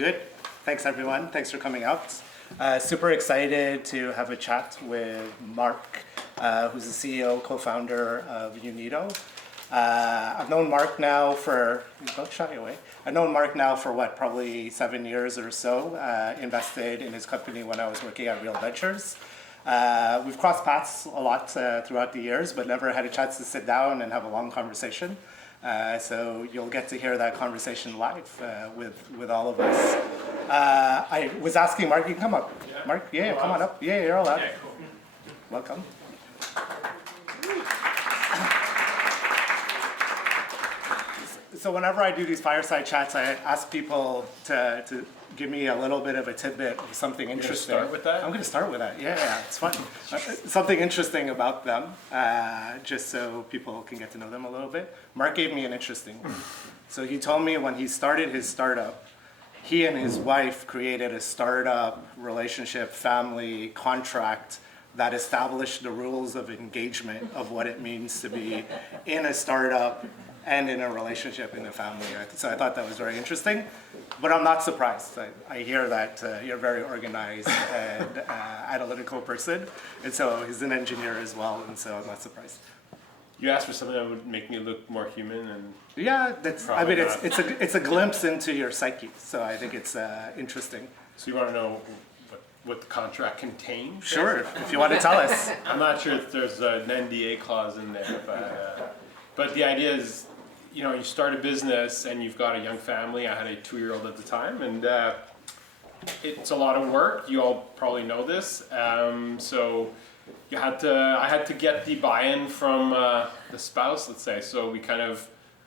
Good. Thanks, everyone. Thanks for coming out. Super excited to have a chat with Marc, who's the CEO, co-founder of Unito. I've known Marc now for, don't shy away. I've known Marc now for probably 7 years or so. Invested in his company when I was working at Real Ventures. We've crossed paths a lot throughout the years, but never had a chance to sit down and have a long conversation. So you'll get to hear that conversation live with all of us. I was asking Marc, you can come up. Yeah. Marc, yeah, come on up. Yeah, you're allowed. Yeah, cool. Welcome. So whenever I do these fireside chats, I ask people to give me a little bit of a tidbit of something interesting. Start with that? I'm going to start with that. Yeah, it's fun. Something interesting about them, just so people can get to know them a little bit. Marc gave me an interesting one. So he told me when he started his startup, he and his wife created a startup relationship, family contract that established the rules of engagement of what it means to be in a startup and in a relationship in a family. So I thought that was very interesting, but I'm not surprised. I hear that you're a very organized and analytical person, and so he's an engineer as well, and so I'm not surprised. You asked for something that would make me look more human, and yeah, it's a glimpse into your psyche, so I think it's interesting. So you want to know what the contract contains? Sure, if you want to tell us. I'm not sure if there's an NDA clause in there, but the idea is, you start a business and you've got a young family. I had a 2-year-old at the time, and it's a lot of work. You all probably know this. So I had to get the buy-in from the spouse, let's say. So we kind of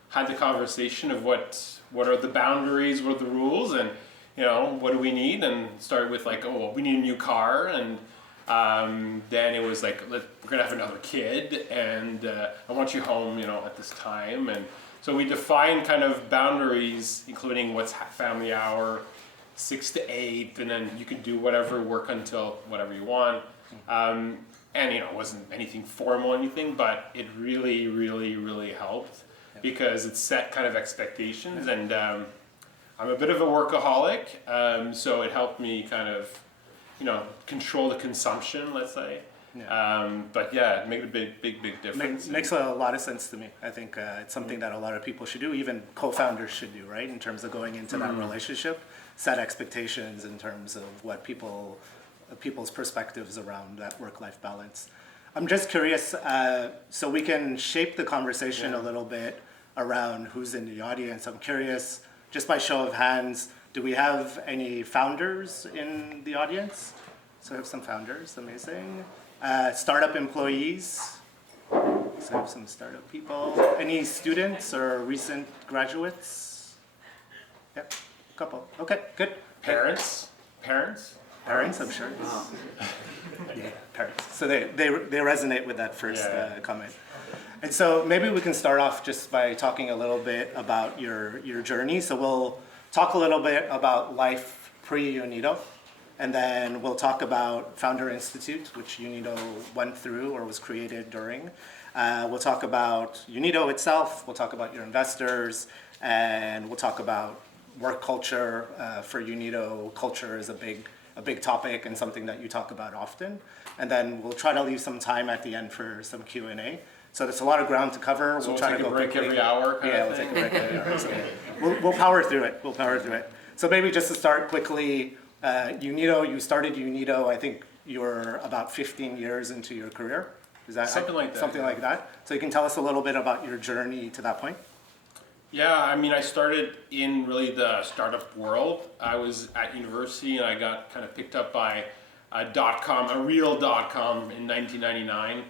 had the conversation of what are the boundaries, what are the rules, and what do we need, and started with we need a new car, and then it was we're gonna have another kid, and I want you home, at this time, and so we defined kind of boundaries, including what's family hour, 6 to 8, and then you can do whatever work until whatever you want, and it wasn't anything formal or anything, but it really, really, really helped because it set kind of expectations, and I'm a bit of a workaholic, so it helped me kind of, control the consumption, let's say. Yeah. But yeah, it made a big difference. Makes a lot of sense to me. I think it's something that a lot of people should do, even co-founders should do, right? In terms of going into that relationship, set expectations in terms of what people's perspectives around that work-life balance. I'm just curious, so we can shape the conversation a little bit around who's in the audience. I'm curious, just by show of hands, do we have any founders in the audience? So I have some founders, amazing. Startup employees, so I have some startup people. Any students or recent graduates? Yep, a couple. Okay, good. Parents, I'm sure. Yeah, parents. So they resonate with that first comment. And so maybe we can start off just by talking a little bit about your journey. So we'll talk a little bit about life pre-Unito, and then we'll talk about Founder Institute, which Unito went through or was created during. We'll talk about Unito itself, we'll talk about your investors, and we'll talk about work culture. For Unito, culture is a big topic and something that you talk about often. And then we'll try to leave some time at the end for some Q&A. So there's a lot of ground to cover. So we'll try to go break quickly. Every hour. We'll take a break every hour. So we'll power through it. So maybe just to start quickly, Unito. You started Unito. I think you're about 15 years into your career. Is that something like that? Something like that. So you can tell us a little bit about your journey to that point. Yeah, I started in really the startup world. I was at university and I got kind of picked up by a real .com in 1999.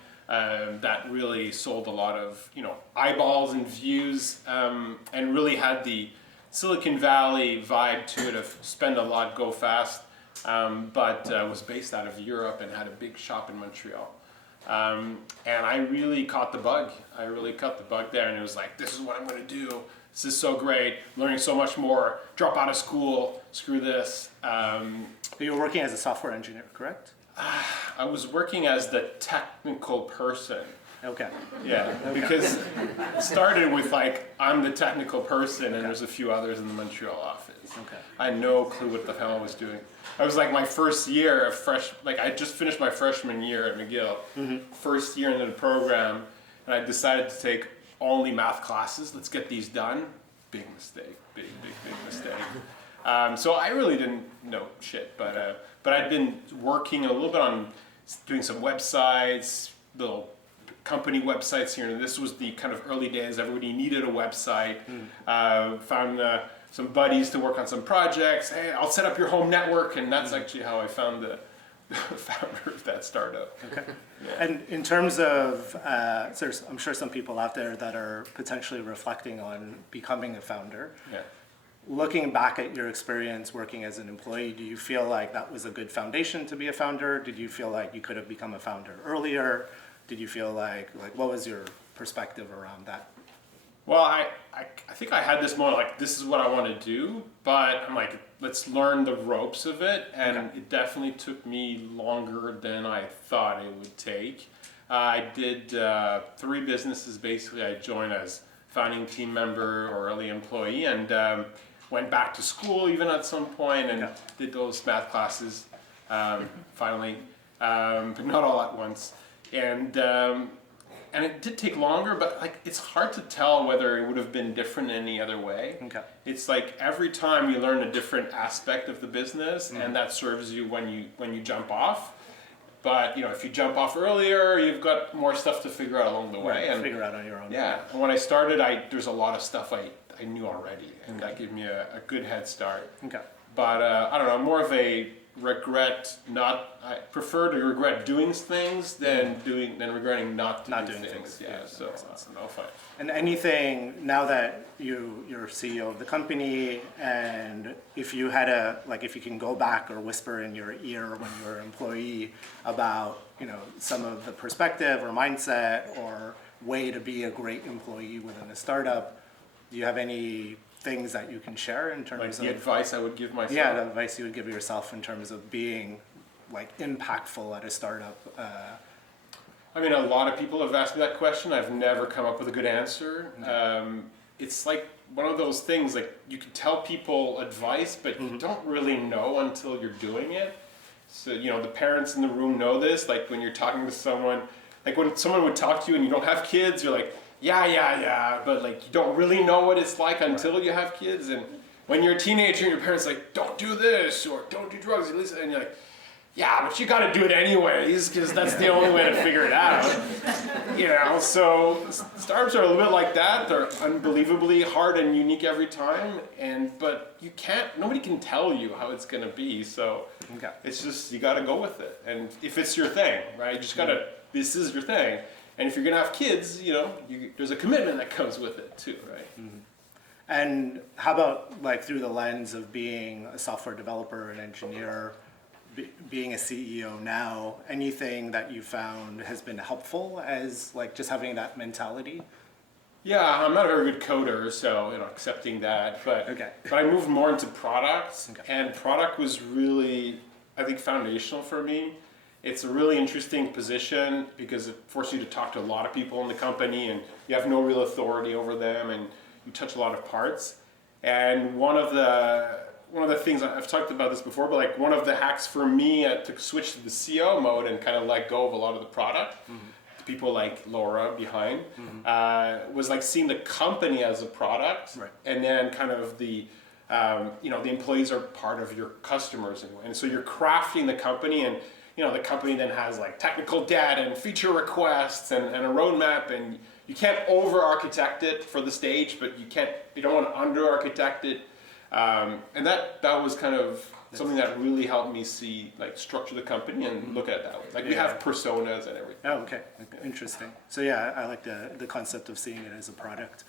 That really sold a lot of eyeballs and views, and really had the Silicon Valley vibe to it of spend a lot, go fast, but was based out of Europe and had a big shop in Montreal. And I really caught the bug. There, and it was like, this is what I'm going to do. This is so great, learning so much more, drop out of school, screw this. You were working as a software engineer, correct? I was working as the technical person. Okay. Yeah, because it started with like, I'm the technical person and there's a few others in the Montreal office. Okay. I had no clue what the hell I was doing. I was like my first year of I just finished my freshman year at McGill, first year into the program, and I decided to take only math classes. Let's get these done. Big mistake, big mistake. So I really didn't know shit, but I'd been working a little bit on doing some websites, little company websites here, and this was the kind of early days. Everybody needed a website. Found some buddies to work on some projects. Hey, I'll set up your home network, and that's actually how I found the founder of that startup. Okay. Yeah. And in terms of, I'm sure some people out there that are potentially reflecting on becoming a founder. Yeah. Looking back at your experience working as an employee, do you feel like that was a good foundation to be a founder? Did you feel like you could have become a founder earlier? Did you feel like what was your perspective around that? Well, I think I had this moment like, this is what I want to do, but I'm like, let's learn the ropes of it, and it definitely took me longer than I thought it would take. I did 3 businesses basically. I joined as founding team member or early employee, and went back to school even at some point and did those math classes finally, but not all at once. And it did take longer, but like it's hard to tell whether it would have been different any other way. Okay. It's like every time you learn a different aspect of the business, and that serves you when you jump off. But if you jump off earlier, you've got more stuff to figure out along the way. And figure out on your own. Yeah. And when I started, there's a lot of stuff I knew already, and that gave me a good head start. Okay. But I don't know, more of a regret I prefer to regret doing things than regretting not doing things. Yeah, so no fun. And anything now that you're CEO of the company, and if you had if you can go back or whisper in your ear when you were an employee about some of the perspective or mindset or way to be a great employee within a startup, do you have any things that you can share in terms of the advice I would give myself? Yeah, the advice you would give yourself in terms of being impactful at a startup. I mean, a lot of people have asked me that question. I've never come up with a good answer. It's like one of those things, like you can tell people advice, but you don't really know until you're doing it. So, the parents in the room know this, like when you're talking to someone, like when someone would talk to you and you don't have kids, you're like, yeah, but like you don't really know what it's like until you have kids. And when you're a teenager and your parents are like, don't do this or don't do drugs, and you're like, yeah, but you got to do it anyways because that's the only way to figure it out. So startups are a little bit like that. They're unbelievably hard and unique every time, but nobody can tell you how it's going to be. So it's just, you got to go with it. And if it's your thing, right, you just got to, this is your thing. And if you're going to have kids, there's a commitment that comes with it too, right? Mm-hmm. And how about through the lens of being a software developer, an engineer, being a CEO now, anything that you found has been helpful as just having that mentality? Yeah, I'm not a very good coder, so accepting that. But I moved more into products, and product was really, I think, foundational for me. It's a really interesting position because it forces you to talk to a lot of people in the company, and you have no real authority over them, and you touch a lot of parts. And one of the things, I've talked about this before, but one of the hacks for me to switch to the CEO mode and kind of let go of a lot of the product, people like Laura behind, was seeing the company as a product, and then kind of the employees are part of your customers, and so you're crafting the company, and the company then has technical debt and feature requests and a roadmap, and you can't over-architect it for the stage, but you don't want to under-architect it. And that was kind of something that really helped me see, structure the company and look at it that way. We have personas and everything. Oh, okay. Interesting. So yeah, I like the concept of seeing it as a product.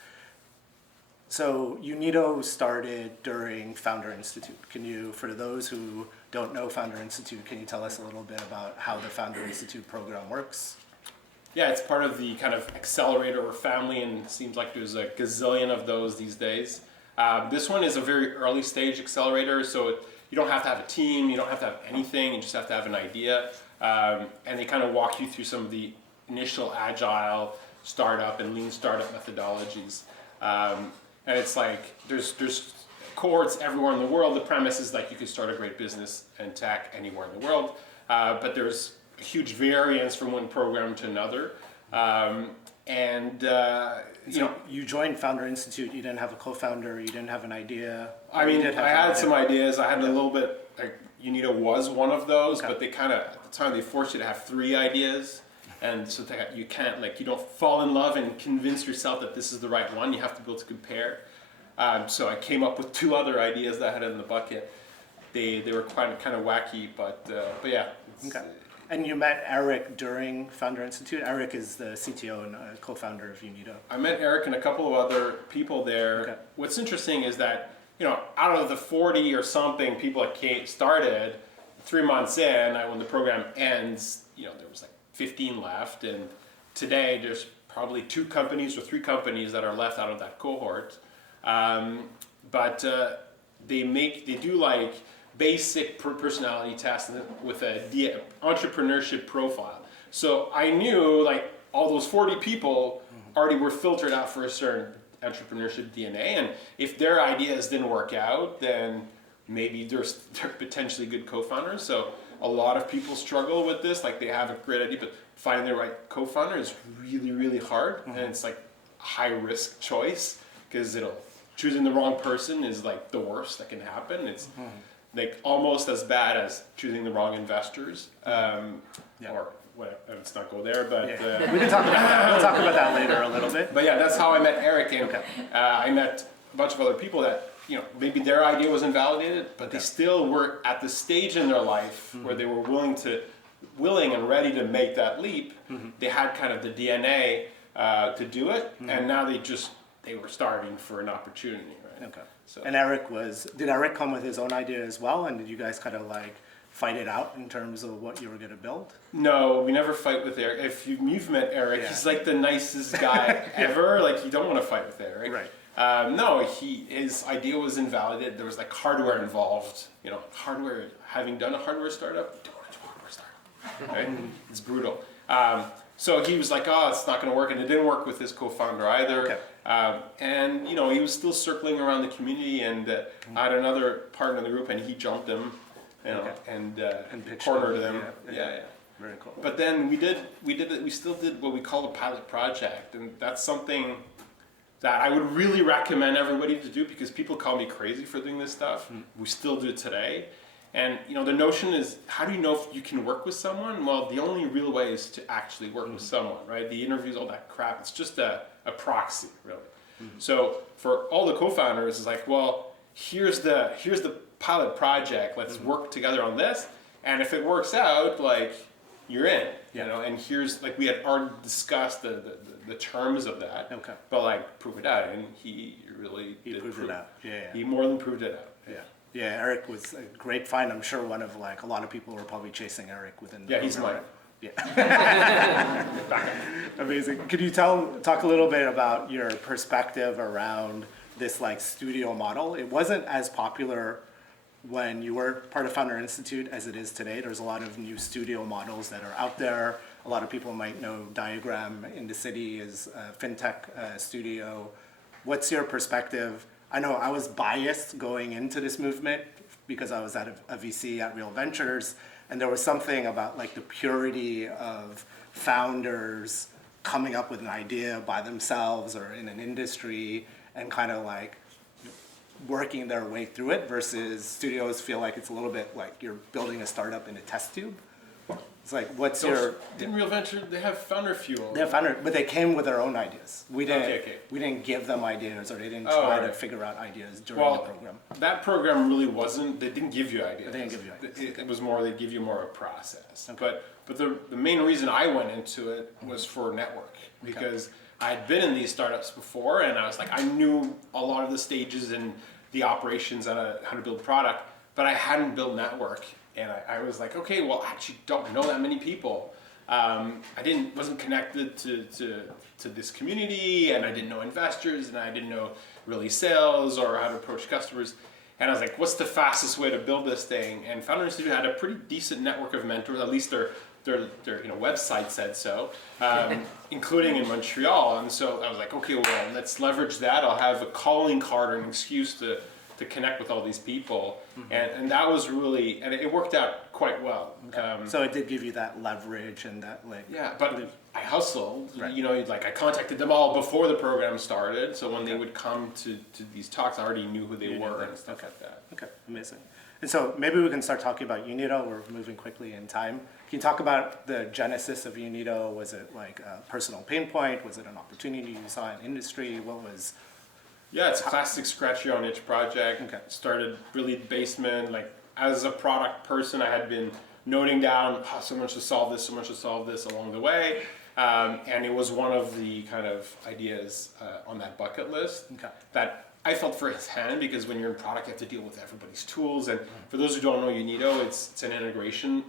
So Unito started during Founder Institute. Can you, for those who don't know Founder Institute, can you tell us a little bit about how the Founder Institute program works? Yeah, it's part of the kind of accelerator family, and it seems like there's a gazillion of those these days. This one is a very early stage accelerator, so you don't have to have a team, you don't have to have anything, you just have to have an idea. And they kind of walk you through some of the initial agile startup and lean startup methodologies. And it's like there's cohorts everywhere in the world. The premise is like you can start a great business and tech anywhere in the world, but there's a huge variance from one program to another. You joined Founder Institute. You didn't have a co-founder. You didn't have an idea. I mean, I had some ideas. I had a little bit. Like Unito was one of those, but they kind of at the time they forced you to have 3 ideas, and so you can't you don't fall in love and convince yourself that this is the right one. You have to be able to compare. So I came up with 2 other ideas that I had in the bucket. They were kind of wacky, but yeah. Okay. And you met Eric during Founder Institute. Eric is the CTO and co-founder of Unito. I met Eric and a couple of other people there. Okay. What's interesting is that, out of the 40 or something people that started, 3 months in, when the program ends, there was 15 left. And today there's probably 2 companies or 3 companies that are left out of that cohort. But they do basic personality tests with a entrepreneurship profile. So I knew all those 40 people already were filtered out for a certain entrepreneurship DNA, and if their ideas didn't work out, then maybe they're potentially good co-founders. So a lot of people struggle with this. They have a great idea, but finding the right co-founder is really, really hard, and it's a high risk choice because choosing the wrong person is the worst that can happen. It's almost as bad as choosing the wrong investors, or whatever. Let's not go there, but we can talk about that. We'll talk about that later a little bit. But yeah, that's how I met Eric, and I met a bunch of other people that maybe their idea was invalidated, but they still were at the stage in their life where they were willing and ready to make that leap. They had kind of the DNA to do it, and now they were starving for an opportunity, right? Okay. So. And did Eric come with his own idea as well? And did you guys kind of fight it out in terms of what you were going to build? No, we never fight with Eric. If you've met Eric, he's the nicest guy ever. You don't want to fight with Eric. Right. No, his idea was invalidated. There was hardware involved. Hardware, having done a hardware startup, don't want to do a hardware startup. Right? It's brutal. So he was oh, it's not going to work. And it didn't work with his co-founder either. Okay. And he was still circling around the community, and I had another partner in the group, and he jumped him, and cornered him. Yeah. Very cool. But then we still did what we call a pilot project, and that's something that I would really recommend everybody to do because people call me crazy for doing this stuff. We still do it today. And the notion is, how do you know if you can work with someone? Well, the only real way is to actually work with someone, right? The interviews, all that crap, it's just a proxy, really. So for all the co-founders, it's well, here's the pilot project. Let's work together on this. And if it works out, you're in, and here's, we had already discussed the terms of that. Okay. But prove it out. And he really did proved it out. Yeah. He more than proved it out. Yeah. Yeah, Eric was a great find. I'm sure one of a lot of people were probably chasing Eric within the program. He's mine. Yeah. Amazing. Could you talk a little bit about your perspective around this studio model? It wasn't as popular when you were part of Founder Institute as it is today. There's a lot of new studio models that are out there. A lot of people might know Diagram in the city is a fintech studio. What's your perspective? I know I was biased going into this movement because I was at a VC at Real Ventures, and there was something about the purity of founders coming up with an idea by themselves or in an industry and kind of working their way through it versus studios feel it's a little bit you're building a startup in a test tube. It's Didn't Real Venture, they have founder fuel. They have founder, but they came with their own ideas. We didn't give them ideas, or they didn't try to figure out ideas during the program. That program really wasn't, they didn't give you ideas. They didn't give you ideas. It was more, they give you more a process. Okay. But the main reason I went into it was for network, because I had been in these startups before, and I was I knew a lot of the stages and the operations on how to build product, but I hadn't built network. And I was okay, well, I actually don't know that many people. I wasn't connected to this community, and I didn't know investors, and I didn't know really sales or how to approach customers. And I was what's the fastest way to build this thing? And Founder Institute had a pretty decent network of mentors. At least their website said so, including in Montreal. And so I was like, okay, well, let's leverage that. I'll have a calling card or an excuse to connect with all these people. And that was really, and it worked out quite well. So it did give you that leverage and that but I hustled, Right. I contacted them all before the program started. So when they would come to these talks, I already knew who they were and stuff like that. Okay, amazing. And so maybe we can start talking about Unito. We're moving quickly in time. Can you talk about the genesis of Unito? Was it like a personal pain point? Was it an opportunity you saw in industry? What was... Yeah, it's a classic scratch your own itch project. Okay. Started really the basement. Like as a product person, I had been noting down, someone should solve this along the way. And it was one of the kind of ideas on that bucket list that I felt firsthand, because when you're in product, you have to deal with everybody's tools. And for those who don't know Unito, it's an integration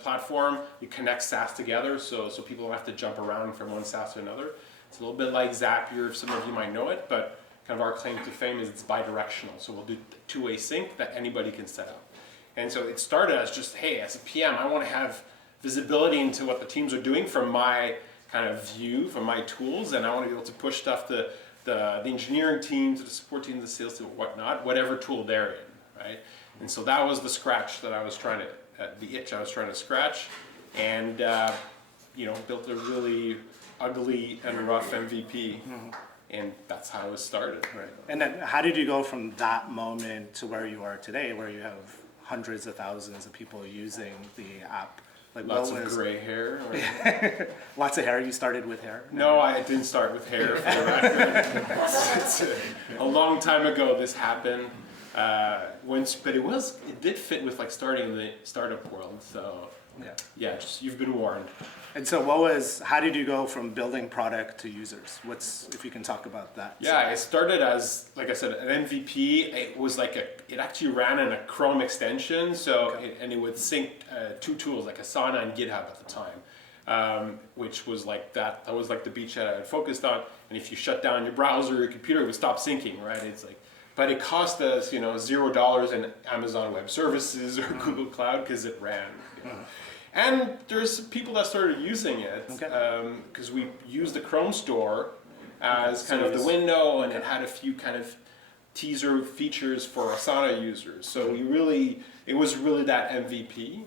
platform. You connect SaaS together, so people don't have to jump around from one SaaS to another. It's a little bit like Zapier, some of you might know it, but kind of our claim to fame is it's bi-directional. So we'll do two-way sync that anybody can set up. And so it started as just, hey, as a PM, I want to have visibility into what the teams are doing from my kind of view, from my tools, and I want to be able to push stuff to the engineering team, to the support team, the sales team, whatnot, whatever tool they're in, right? And so that was the scratch that I was trying to, the itch I was trying to scratch, and built a really ugly and rough MVP. And that's how it started. Right. And then how did you go from that moment to where you are today, where you have hundreds of thousands of people using the app? Like Lots of gray hair. Lots of hair. You started with hair? No, I didn't start with hair, for the record. It's a long time ago this happened. But it did fit with like starting in the startup world. So yeah, just you've been warned. And so how did you go from building product to users? If you can talk about that. Yeah, it started as, like I said, an MVP. It was it actually ran in a Chrome extension, and it would sync two tools, like Asana and GitHub at the time, which was like that. That was like the beachhead I had focused on. And if you shut down your browser or your computer, it would stop syncing, right? But it cost us, $0 in Amazon Web Services or Google Cloud because it ran. And there's people that started using it because we used the Chrome store as kind of the window, and it had a few kind of teaser features for Asana users. So it was really that MVP.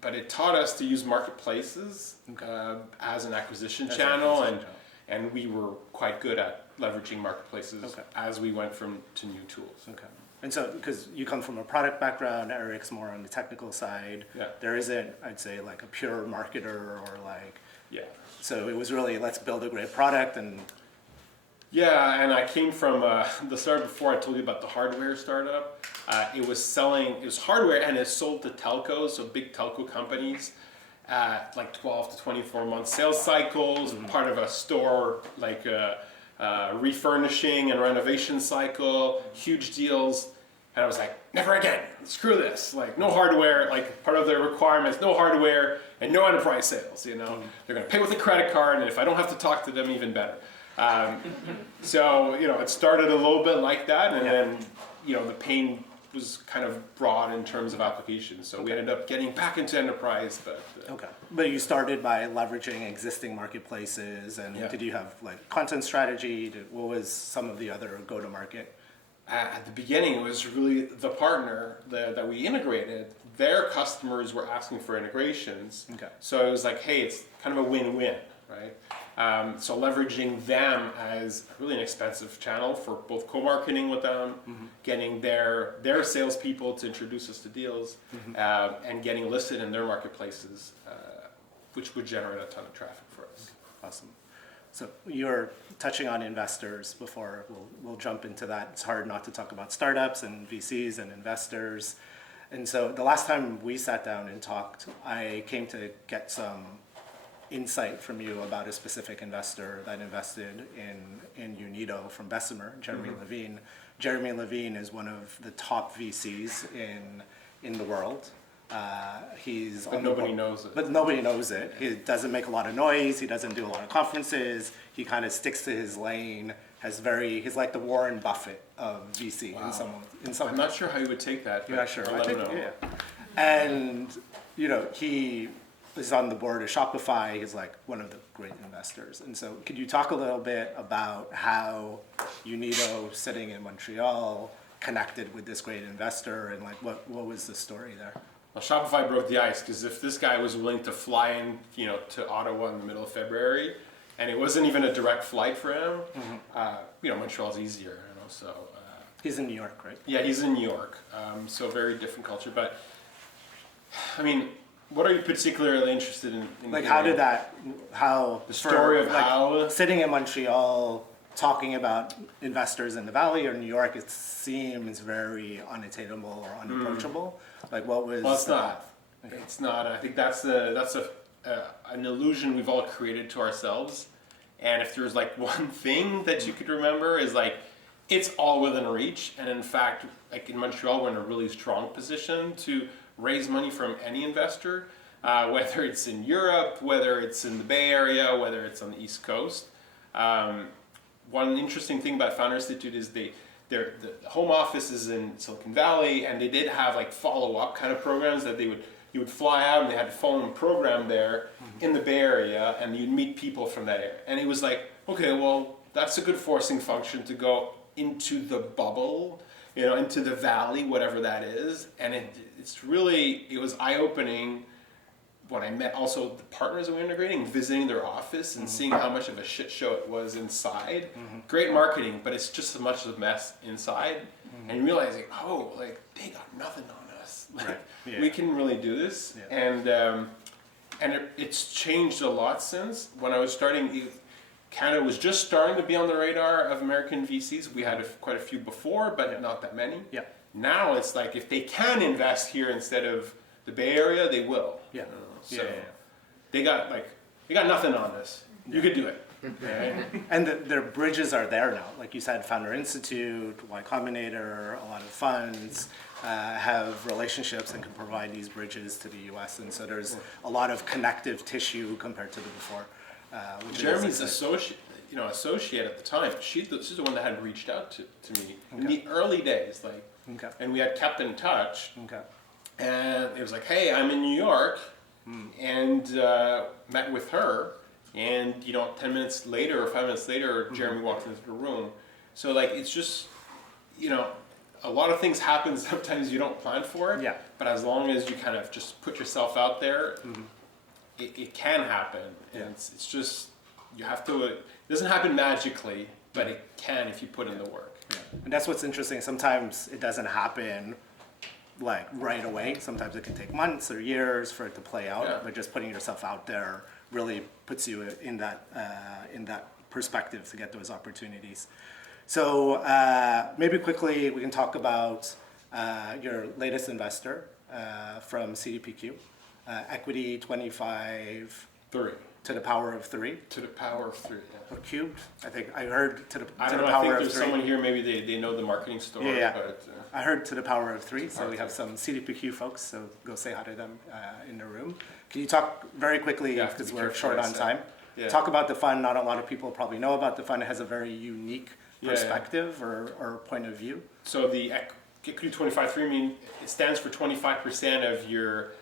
But it taught us to use marketplaces as an acquisition channel, and we were quite good at leveraging marketplaces as we went to new tools. And so, because you come from a product background, Eric's more on the technical side. There isn't, I'd say, like a pure marketer or like. So it was really, let's build a great product and. Yeah, and I came from the startup before I told you about the hardware startup. It was hardware, and it sold to telcos, so big telco companies, like 12 to 24 month sales cycles, part of a store like refurnishing and renovation cycle, huge deals. And I was like, never again, screw this. Like no hardware, like part of their requirements, no hardware and no enterprise sales, They're gonna pay with a credit card, and if I don't have to talk to them, even better. So, it started a little bit like that, and then, the pain was kind of broad in terms of applications. So we ended up getting back into enterprise, but... But you started by leveraging existing marketplaces, and did you have like content strategy? What was some of the other go-to-market? At the beginning, it was really the partner that we integrated. Their customers were asking for integrations. So it was like, hey, it's kind of a win-win, right? So leveraging them as a really inexpensive channel for both co-marketing with them, getting their salespeople to introduce us to deals, and getting listed in their marketplaces, which would generate a ton of traffic for us. Awesome. So you're touching on investors before. We'll jump into that. It's hard not to talk about startups and VCs and investors. And so the last time we sat down and talked, I came to get some insight from you about a specific investor that invested in Unito from Bessemer, Jeremy Levine. Jeremy Levine is one of the top VCs in the world. But nobody knows it. But nobody knows it. He doesn't make a lot of noise. He doesn't do a lot of conferences. He kind of sticks to his lane. He's like the Warren Buffett of VC in some. I'm not sure how you would take that. You're not sure. Let me know. And he is on the board of Shopify. He's like one of the great investors. And so could you talk a little bit about how Unito, sitting in Montreal, connected with this great investor, and like what was the story there? Well, Shopify broke the ice because if this guy was willing to fly in, to Ottawa in the middle of February, and it wasn't even a direct flight for him, Montreal's easier, so. He's in New York, right? Yeah, he's in New York, so very different culture. But, I mean, what are you particularly interested in? Like, how did that, the story of how? Sitting in Montreal, talking about investors in the Valley or New York, it seems very unattainable or unapproachable. Like, what was? Well, it's not. Okay. It's not. I think that's an illusion we've all created to ourselves. And if there's like one thing that you could remember is like, it's all within reach. And in fact, like in Montreal, we're in a really strong position to raise money from any investor, whether it's in Europe, whether it's in the Bay Area, whether it's on the East Coast. One interesting thing about Founder Institute is the home office is in Silicon Valley, and they did have like follow-up kind of programs that you would fly out and they had a phone program there in the Bay Area, and you'd meet people from that area. And it was like, okay, well, that's a good forcing function to go into the bubble, into the valley, whatever that is. And it was eye-opening when I met also the partners that we were integrating, visiting their office and seeing how much of a shit show it was inside. Great marketing, but it's just as much of a mess inside. And realizing, like they got nothing on us. Like we can really do this. Yeah. And it's changed a lot since. When I was starting, Canada was just starting to be on the radar of American VCs. We had quite a few before, but not that many. Yeah. Now it's like if they can invest here instead of the Bay Area, they will. Yeah. They got nothing on this. You could do it. Right? And their bridges are there now. Like you said, Founder Institute, Y Combinator, a lot of funds have relationships and can provide these bridges to the US. And so there's a lot of connective tissue compared to the before. Jeremy's associate at the time, she's the one that had reached out to me in the early days, and we had kept in touch. And it was like, hey, I'm in New York, and met with her, and 10 minutes later or 5 minutes later, Jeremy walked into the room. So like, it's just, a lot of things happen. Sometimes you don't plan for it. Yeah. But as long as you kind of just put yourself out there, it can happen. And it's just, you have to. It doesn't happen magically, but it can if you put in the work. Yeah. And that's what's interesting. Sometimes it doesn't happen like right away. Sometimes it can take months or years for it to play out. Yeah. But just putting yourself out there really puts you in that perspective to get those opportunities. So maybe quickly we can talk about your latest investor from CDPQ, equity 25 3 to the power of 3. To the power of 3. Yeah. Or cubed. I think I heard to the I to don't the know, I power think of there's 3. someone here. Maybe they know the marketing story. Yeah. But, I heard to the power of 3. So we have some CDPQ folks. So go say hi to them in the room. Can you talk very quickly because we're short on time? Yeah. Talk about the fund. Not a lot of people probably know about the fund. It has a very unique perspective or point of view. So the equity 25-3 it stands for 25% of your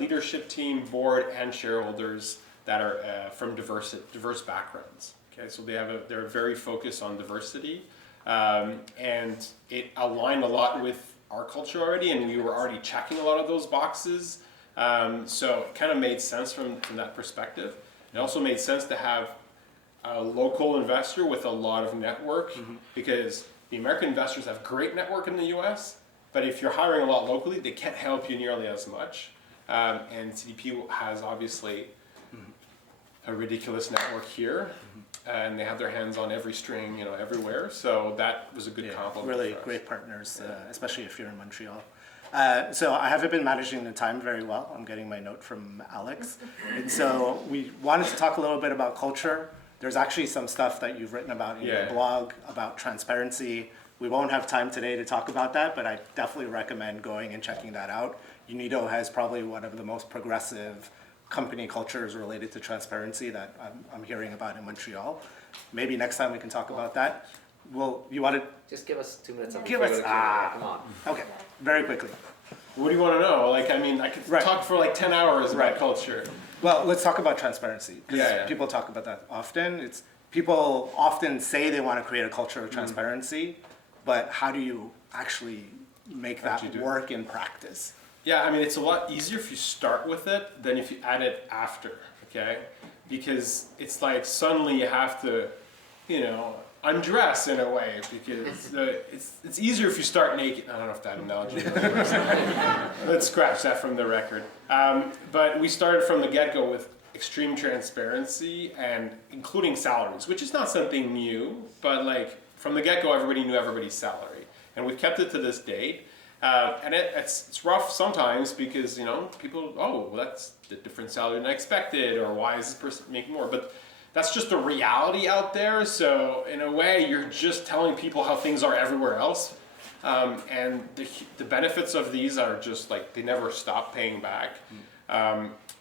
leadership team, board, and shareholders that are from diverse backgrounds. Okay, so they're very focused on diversity, and it aligned a lot with our culture already, and we were already checking a lot of those boxes. So it kind of made sense from that perspective. It also made sense to have a local investor with a lot of network, because the American investors have great network in the US, but if you're hiring a lot locally, they can't help you nearly as much. And CDP has obviously a ridiculous network here, and they have their hands on every string, everywhere. So that was a good compliment. Really great partners, especially if you're in Montreal. So I haven't been managing the time very well. I'm getting my note from Alex. And so we wanted to talk a little bit about culture. There's actually some stuff that you've written about in your blog about transparency. We won't have time today to talk about that, but I definitely recommend going and checking that out. Unito has probably one of the most progressive company cultures related to transparency that I'm hearing about in Montreal. Maybe next time we can talk about that. Well, you want to just give us 2 minutes. Come on. Okay, very quickly. What do you want to know? Like, I mean, I could Right. talk for like 10 hours about Right. culture. Well, let's talk about transparency, because Yeah. people talk about that often. People often say they want to create a culture of transparency, but how do you actually make that work in practice? Yeah, I mean, it's a lot easier if you start with it than if you add it after, okay? Because it's like suddenly you have to, undress in a way, because it's easier if you start naked. I don't know if that analogy works. Let's scratch that from the record. But we started from the get-go with extreme transparency and including salaries, which is not something new, but like from the get-go, everybody knew everybody's salary. And we've kept it to this date. And it's rough sometimes because, people, well, that's a different salary than I expected, or why is this person making more? But that's just the reality out there. So in a way, you're just telling people how things are everywhere else. And the benefits of these are just like, they never stop paying back.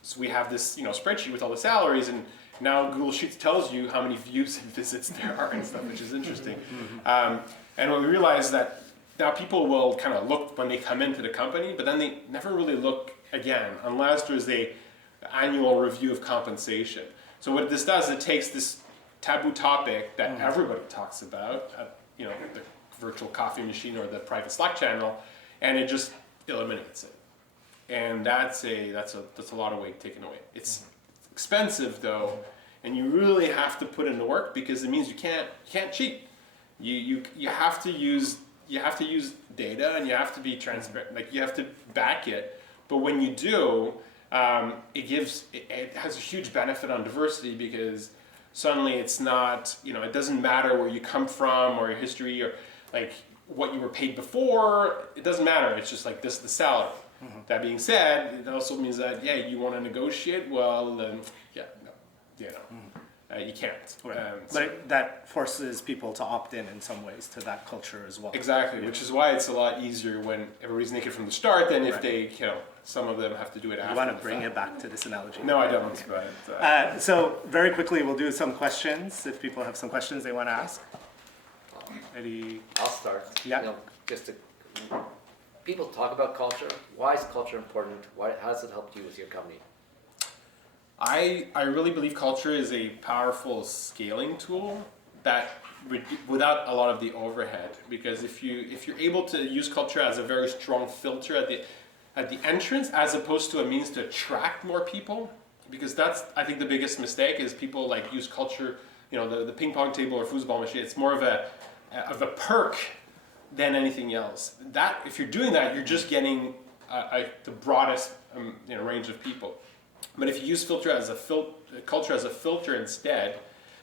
So we have this, spreadsheet with all the salaries, and now Google Sheets tells you how many views and visits there are and stuff, which is interesting. And what we realized that now people will kind of look when they come into the company, but then they never really look again unless there's a annual review of compensation. So what this does, it takes this taboo topic that everybody talks about, the virtual coffee machine or the private Slack channel, and it just eliminates it. And that's a lot of weight taken away. It's expensive though, and you really have to put in the work, because it means you can't cheat. You have to use data, and you have to be transparent. Like, you have to back it. But when you do, it has a huge benefit on diversity, because suddenly it's not, it doesn't matter where you come from or your history or like what you were paid before. It doesn't matter. It's just like, this is the salary. That being said, it also means that, you want to negotiate, well, then, you can't. But that forces people to opt in some ways to that culture as well. Exactly, which is why it's a lot easier when everybody's naked from the start than if they, some of them have to do it after. You want to bring it back to this analogy? No, I don't. But, so very quickly, we'll do some questions. If people have some questions they want to ask. I'll start. Yeah. People talk about culture. Why is culture important? How does it help you with your company? I really believe culture is a powerful scaling tool that without a lot of the overhead, because if you're able to use culture as a very strong filter at the entrance, as opposed to a means to attract more people, because that's, I think, the biggest mistake is people like use culture, the ping pong table or foosball machine. It's more of a perk than anything else. That, if you're doing that, you're just getting the broadest range of people. But if you use culture as a filter instead,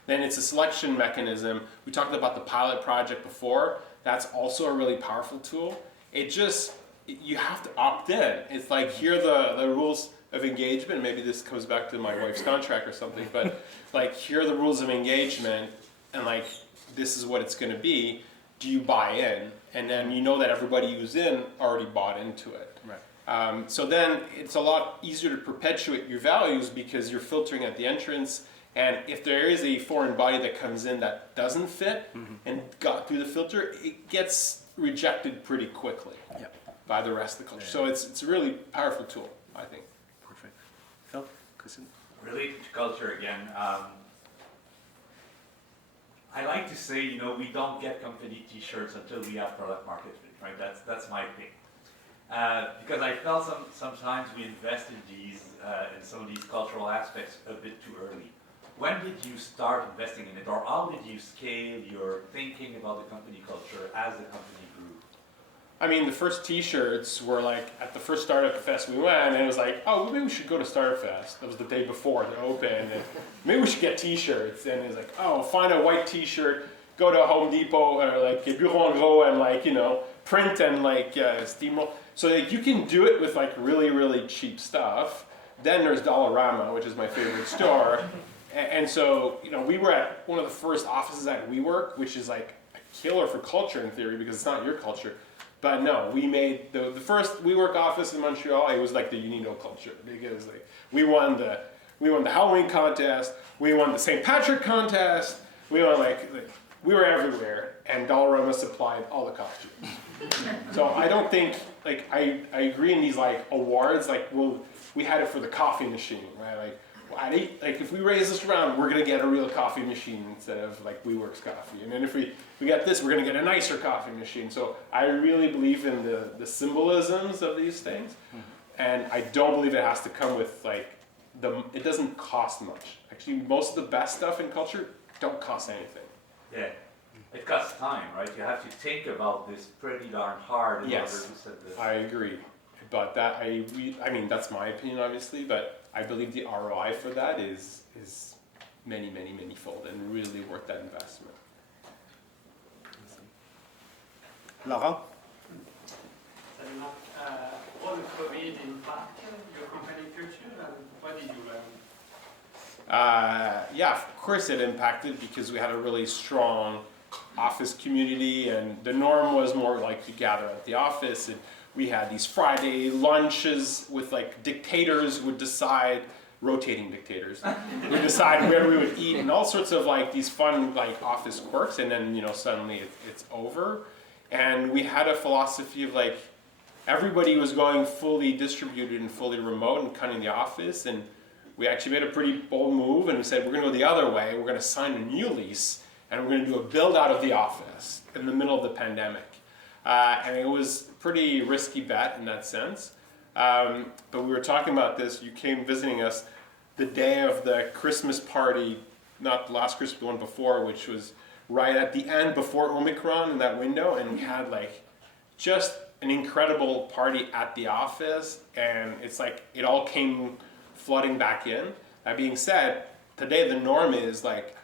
then it's a selection mechanism. We talked about the pilot project before. That's also a really powerful tool. You have to opt in. It's like, here are the rules of engagement. Maybe this comes back to my wife's contract or something, but like, here are the rules of engagement, and like, this is what it's going to be. Do you buy in? And then that everybody who's in already bought into it. Right. So then it's a lot easier to perpetuate your values, because you're filtering at the entrance. And if there is a foreign body that comes in that doesn't fit and got through the filter, it gets rejected pretty quickly by the rest of the culture. So it's a really powerful tool, I think. Perfect. Phil, question? Related to culture again, I like to say, we don't get company t-shirts until we have product market fit, right? That's my thing. Because I felt sometimes we invest in some of these cultural aspects a bit too early. When did you start investing in it, or how did you scale your thinking about the company culture as the company grew? I mean, the first t-shirts were like, at the first Startup Fest we went, and it was like, oh, maybe we should go to Startup Fest. That was the day before it opened, and maybe we should get t-shirts. And it was like, oh, find a white t-shirt, go to Home Depot, or like Bureau en Gros, and print and steamroll. So you can do it with like really, really cheap stuff. Then there's Dollarama, which is my favorite store. And so, we were at one of the first offices at WeWork, which is like a killer for culture in theory, because it's not your culture. But no, we made the first WeWork office in Montreal. It was like the Unito culture, because like we won the Halloween contest, we won the St. Patrick contest, we won we were everywhere, and Dollarama supplied all the costumes. So I don't think, like, I agree in these like awards, like, well, we had it for the coffee machine, right? Like if we raise this round, we're gonna get a real coffee machine instead of like WeWorks coffee. And then if we get this, we're gonna get a nicer coffee machine. So I really believe in the symbolisms of these things. And I don't believe it has to come with like, it doesn't cost much. Actually, most of the best stuff in culture don't cost anything. Yeah. It costs time, right? You have to think about this pretty darn hard in order to set this. I agree. But that, I mean, that's my opinion, obviously, but I believe the ROI for that is many, many, many fold and really worth that investment. Laurent? Salut Marc. How the COVID impact your company culture and what did you learn? Yeah, of course it impacted because we had a really strong office community, and the norm was more like to gather at the office, and we had these Friday lunches with like dictators would decide, rotating dictators, would decide where we would eat and all sorts of like these fun like office quirks, and then suddenly it's over. And we had a philosophy of like everybody was going fully distributed and fully remote and cutting the office, and we actually made a pretty bold move and we said we're going to go the other way. We're going to sign a new lease and we're going to do a build out of the office in the middle of the pandemic. And it was a pretty risky bet in that sense. But we were talking about this. You came visiting us the day of the Christmas party, not the last Christmas, the one before, which was right at the end before Omicron in that window. And we had like just an incredible party at the office. And it's like it all came flooding back in. That being said, today the norm is like,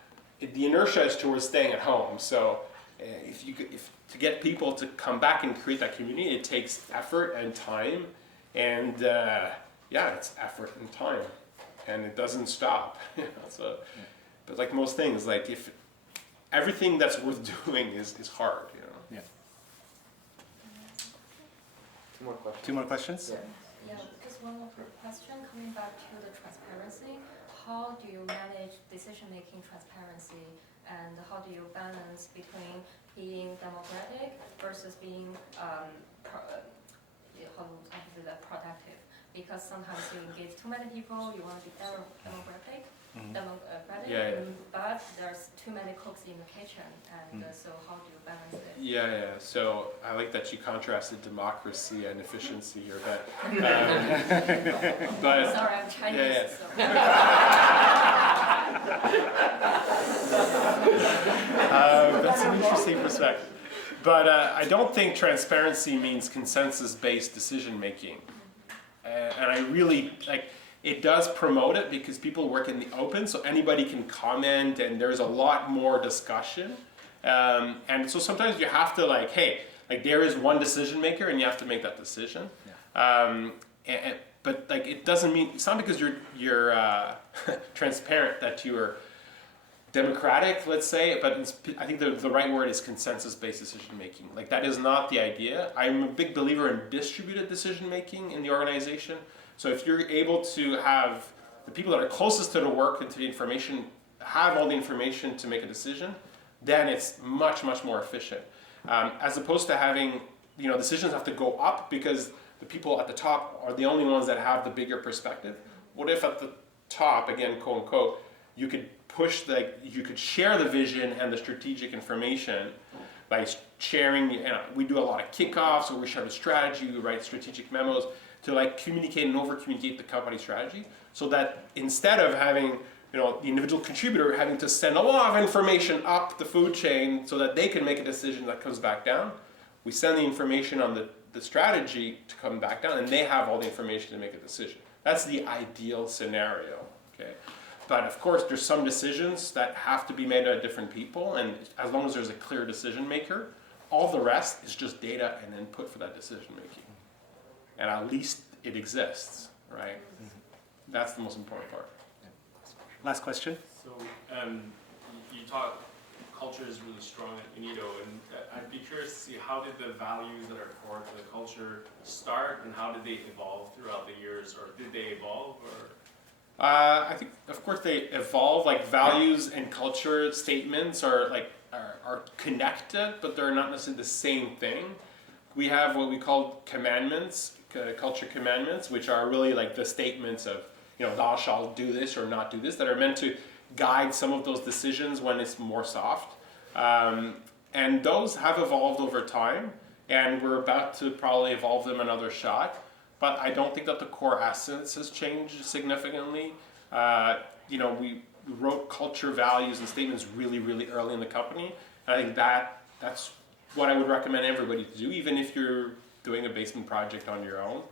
the inertia is towards staying at home. So if to get people to come back and create that community, it takes effort and time. And it's effort and time, and it doesn't stop. So, but like most things, like if everything that's worth doing is hard. Yeah. Two more questions. Two more questions? Yeah, just one more question coming back to the transparency. How do you manage decision-making transparency, and how do you balance between being democratic versus being productive? Because sometimes you engage too many people, you want to be democratic, but there's too many cooks in the kitchen, and so how do you balance it? Yeah. So I like that you contrasted democracy and efficiency here, but Sorry, I'm Chinese. Yeah. So. That's an interesting perspective. But I don't think transparency means consensus-based decision making. And I really, like, it does promote it because people work in the open, so anybody can comment and there's a lot more discussion. And so sometimes you have to like, hey, like there is one decision maker and you have to make that decision. Yeah. But like it doesn't mean, it's not because you're transparent that you're democratic, let's say, but I think the right word is consensus-based decision making. Like that is not the idea. I'm a big believer in distributed decision making in the organization. So if you're able to have the people that are closest to the work and to the information have all the information to make a decision, then it's much, much more efficient. As opposed to having, decisions have to go up because the people at the top are the only ones that have the bigger perspective. What if at the top, again, quote unquote, you could you could share the vision and the strategic information by sharing, we do a lot of kickoffs where we share the strategy, we write strategic memos to like communicate and over communicate the company strategy, so that instead of having the individual contributor having to send a lot of information up the food chain so that they can make a decision that comes back down, we send the information on the strategy to come back down and they have all the information to make a decision. That's the ideal scenario, okay? But of course, there's some decisions that have to be made by different people, and as long as there's a clear decision maker, all the rest is just data and input for that decision making. And at least it exists, right? That's the most important part. Last question. So you taught culture is really strong at Unito, and I'd be curious to see how did the values that are core to the culture start, and how did they evolve throughout the years, or did they evolve, or? I think, of course, they evolve. Like values and culture statements are connected, but they're not necessarily the same thing. we have what we call commandments, culture commandments, which are really like the statements of, thou shalt do this or not do this, that are meant to guide some of those decisions when it's more soft. And those have evolved over time, and we're about to probably evolve them another shot. But I don't think that the core essence has changed significantly. We wrote culture, values, and statements really, really early in the company. And I think that's what I would recommend everybody to do, even if you're doing a basement project on your own.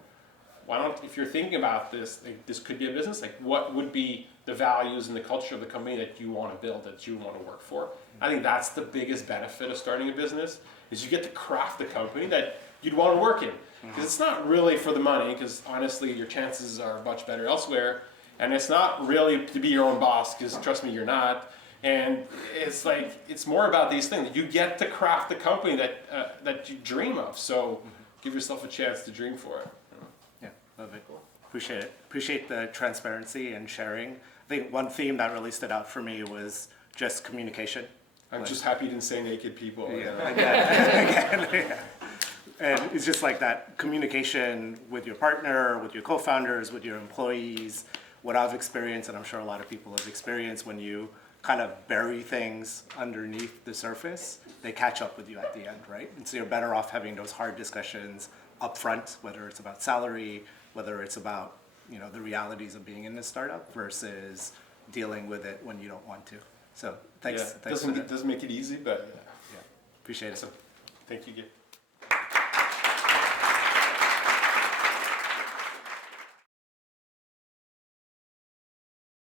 Why don't, if you're thinking about this, like, this could be a business, like what would be the values and the culture of the company that you want to build, that you want to work for? I think that's the biggest benefit of starting a business, is you get to craft the company that you'd want to work in. Because it's not really for the money, because honestly, your chances are much better elsewhere. And it's not really to be your own boss, because trust me, you're not. And it's like, it's more about these things. You get to craft the company that you dream of. So give yourself a chance to dream for it. Yeah, love it. Appreciate it. Appreciate the transparency and sharing. I think one theme that really stood out for me was just communication. I'm just happy you didn't say naked people. Yeah, again, yeah. And it's just like that communication with your partner, with your co-founders, with your employees. What I've experienced, and I'm sure a lot of people have experienced, when you kind of bury things underneath the surface, they catch up with you at the end, right? And so you're better off having those hard discussions up front, whether it's about salary, whether it's about, the realities of being in this startup versus dealing with it when you don't want to. So thanks. Yeah, it doesn't make it easy, but Yeah, appreciate it. so thank you.